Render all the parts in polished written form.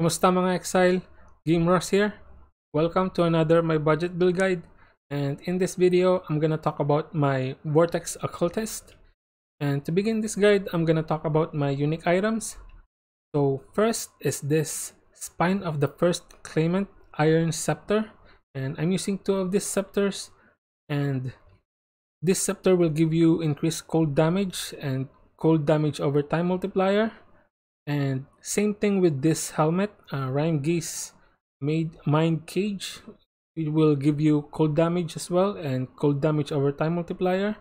Kumusta mga Exile? Game Ross here. Welcome to another my budget build guide, and in this video I'm gonna talk about my Vortex Occultist. And to begin this guide, I'm gonna talk about my unique items. So first is this Spine of the First Claimant Iron Scepter, and I'm using two of these scepters, and this scepter will give you increased cold damage and cold damage over time multiplier. And same thing with this helmet, Rhyme Gaze Mind Cage. It will give you cold damage as well and cold damage over time multiplier.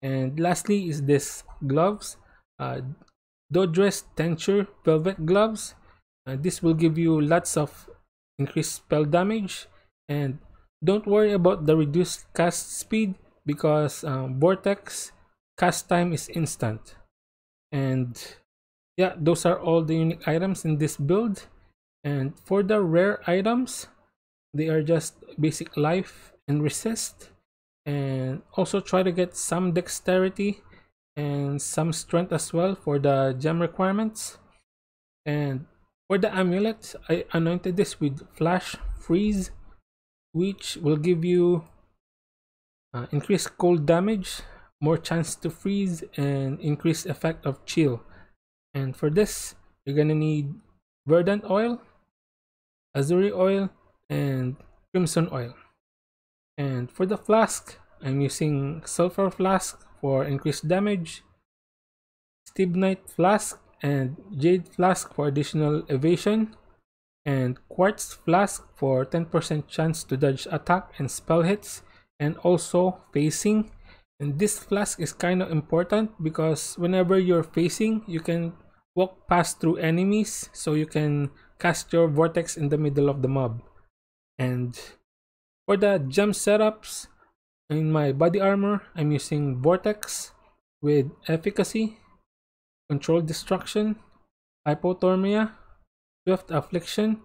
And lastly is this gloves, Dodress Tenture Velvet Gloves. This will give you lots of increased spell damage, and don't worry about the reduced cast speed because Vortex cast time is instant. And yeah, those are all the unique items in this build. And for the rare items, they are just basic life and resist, and also try to get some dexterity and some strength as well for the gem requirements. And for the amulet, I anointed this with Flash Freeze, which will give you increased cold damage, more chance to freeze, and increased effect of chill. And for this, you're gonna need Verdant Oil, Azuri Oil, and Crimson Oil. And for the flask, I'm using Sulfur Flask for increased damage, Stibnite Flask and Jade Flask for additional evasion, and Quartz Flask for 10% chance to dodge attack and spell hits, and also facing. And this flask is kind of important because whenever you're facing, you can walk past through enemies, so you can cast your vortex in the middle of the mob. And for the gem setups, in my body armor, I'm using Vortex with Efficacy, Controlled Destruction, Hypothermia, Swift Affliction,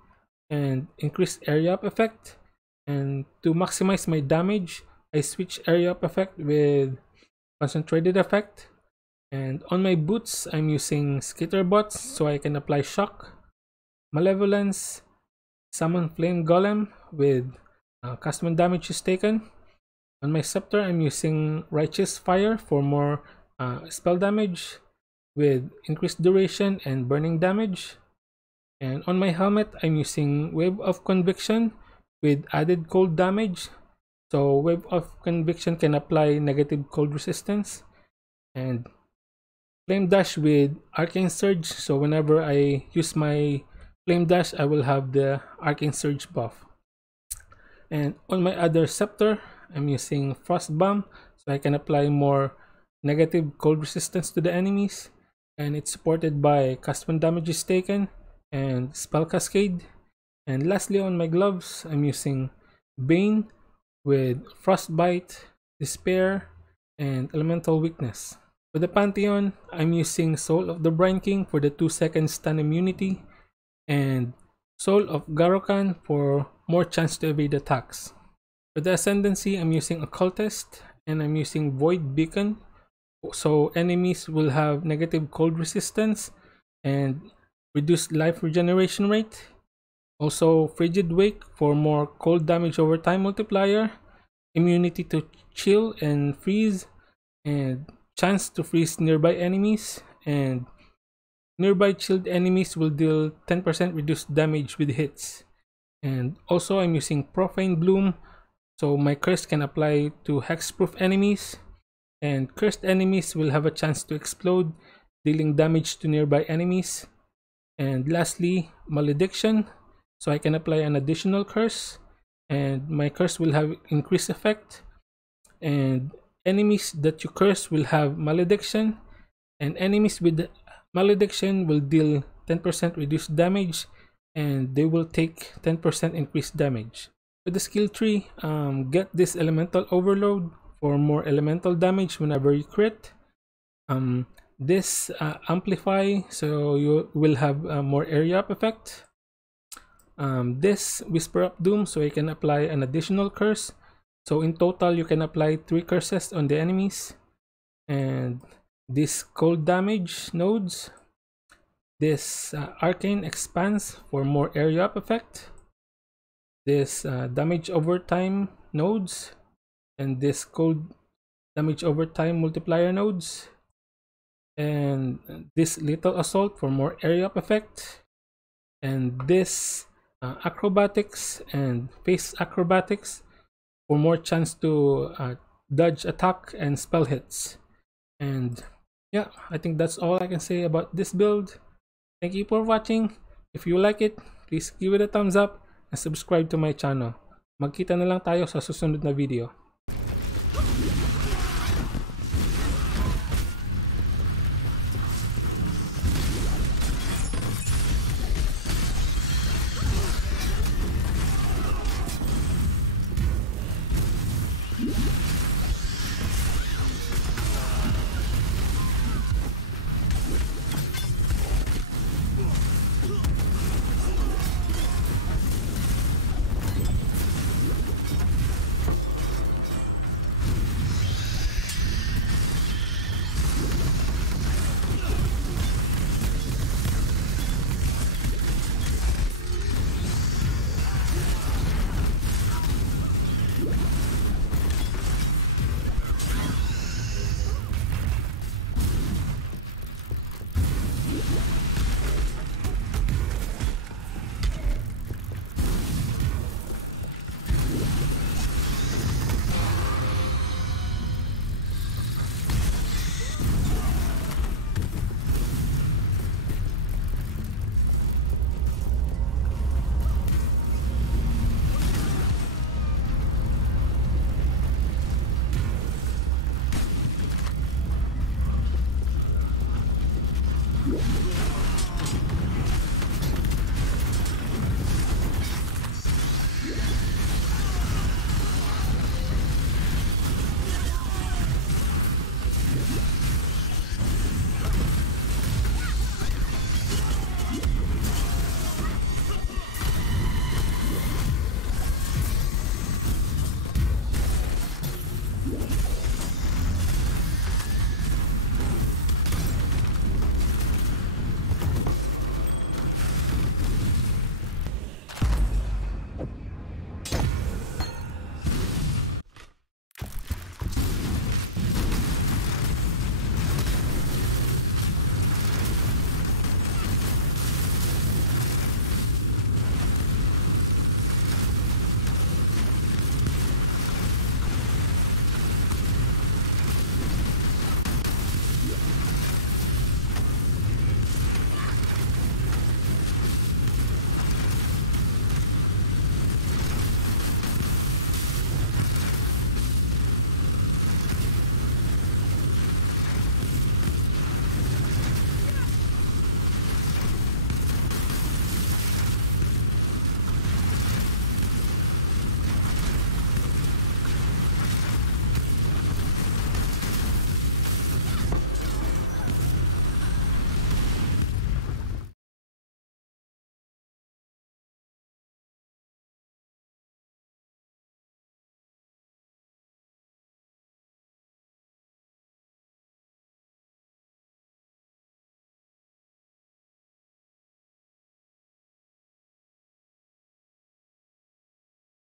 and Increased Area Up Effect. And to maximize my damage, I switch Area Up Effect with Concentrated Effect. And on my boots, I'm using Skitterbots so I can apply Shock, Malevolence, Summon Flame Golem with custom damage is taken. On my scepter, I'm using Righteous Fire for more spell damage with increased duration and burning damage. And on my helmet, I'm using Wave of Conviction with added cold damage. So Wave of Conviction can apply negative cold resistance. And Flame Dash with Arcane Surge, so whenever I use my Flame Dash, I will have the Arcane Surge buff. And on my other scepter, I'm using Frost Bomb, so I can apply more negative cold resistance to the enemies. And it's supported by custom damages taken and Spell Cascade. And lastly, on my gloves, I'm using Bane with Frostbite, Despair, and Elemental Weakness. For the Pantheon, I'm using Soul of the Brine King for the 2-second stun immunity, and Soul of Garokan for more chance to evade attacks. For the Ascendancy, I'm using Occultist, and I'm using Void Beacon, so enemies will have negative cold resistance and reduced life regeneration rate. Also, Frigid Wake for more cold damage over time multiplier, immunity to chill and freeze, and chance to freeze nearby enemies, and nearby chilled enemies will deal 10% reduced damage with hits. And also I'm using Profane Bloom, so my curse can apply to hexproof enemies, and cursed enemies will have a chance to explode, dealing damage to nearby enemies. And lastly, Malediction, so I can apply an additional curse, and my curse will have increased effect, and enemies that you curse will have Malediction, and enemies with Malediction will deal 10% reduced damage, and they will take 10% increased damage. With the skill tree, get this Elemental Overload for more elemental damage whenever you crit. This Amplify, so you will have more area up effect. This Whisper of Doom, so you can apply an additional curse. So in total, you can apply 3 curses on the enemies. And this Cold Damage nodes. This Arcane Expanse for more area up effect. This Damage over time nodes. And this Cold Damage over time multiplier nodes. And this Lethal Assault for more area up effect. And this Acrobatics and Face Acrobatics for more chance to dodge attack and spell hits. And yeah, I think that's all I can say about this build. Thank you for watching. If you like it, please give it a thumbs up and subscribe to my channel. Magkita na lang tayo sa susunod na video.